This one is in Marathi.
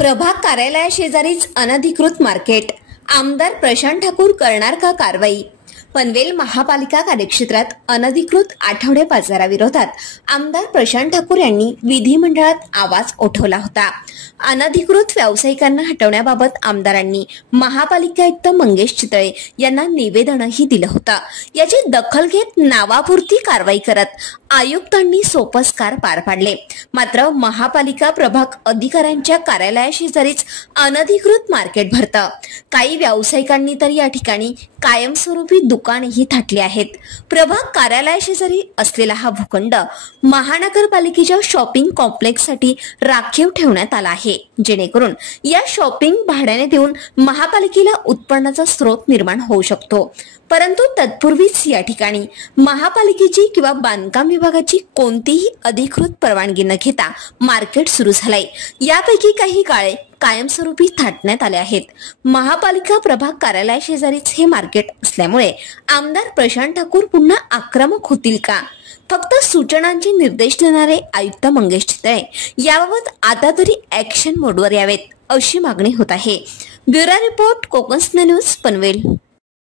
प्रभाग कार्यालयाशेजारीच अनधिकृत मार्केट, आमदार प्रशांत ठाकूर करणार का कारवाई? पनवेल महापालिका कार्यक्षेत्रात अनधिकृत आठवडे बाजाराविरोधात आमदार प्रशांत ठाकूर यांनी विधिमंडळात आवाज उठवला होता। अनधिकृत व्यावसायिकांना हटवण्याबाबत आमदारांनी महापालिका आयुक्त मंगेश चितळे यांना निवेदनही दिलं होतं। याची दखल घेत नावापुरती कारवाई करत आयुक्तांनी सोपस्कार पार पाडले। मात्र महापालिका प्रभाग अधिकाऱ्यांच्या कार्यालयाशेजारीच अनधिकृत मार्केट भरतं। काही व्यावसायिकांनी तर या ठिकाणी कायमस्वरूपी दुकानेही थाटली आहेत। प्रभाग कार्यालयाशेजारी असलेला हा भूखंड महानगरपालिकेच्या शॉपिंग कॉम्प्लेक्ससाठी राखीव ठेवण्यात आला आहे, जेणेकरून या शॉपिंग भाड्याने देऊन महापालिकेला उत्पन्नाचा स्रोत निर्माण होऊ शकतो। परंतु तत्पूर्वीच या ठिकाणी महापालिकेची किंवा बांधकाम विभागाची कोणतीही अधिकृत परवानगी न घेता मार्केट सुरू झालंय। यापैकी काही गाळे कायमस्वरूपी थाटण्यात आले आहेत। महापालिका प्रभाग कार्यालयाशेजारीच हे मार्केट असल्यामुळे आमदार प्रशांत ठाकूर पुन्हा आक्रमक होतील का? फक्त सूचनांचे निर्देश देणारे आयुक्त मंगेश चितळे याबाबत आता तरी ऍक्शन मोडवर यावेत अशी मागणी होत आहे। Bureau report, Konkan news, Panvel.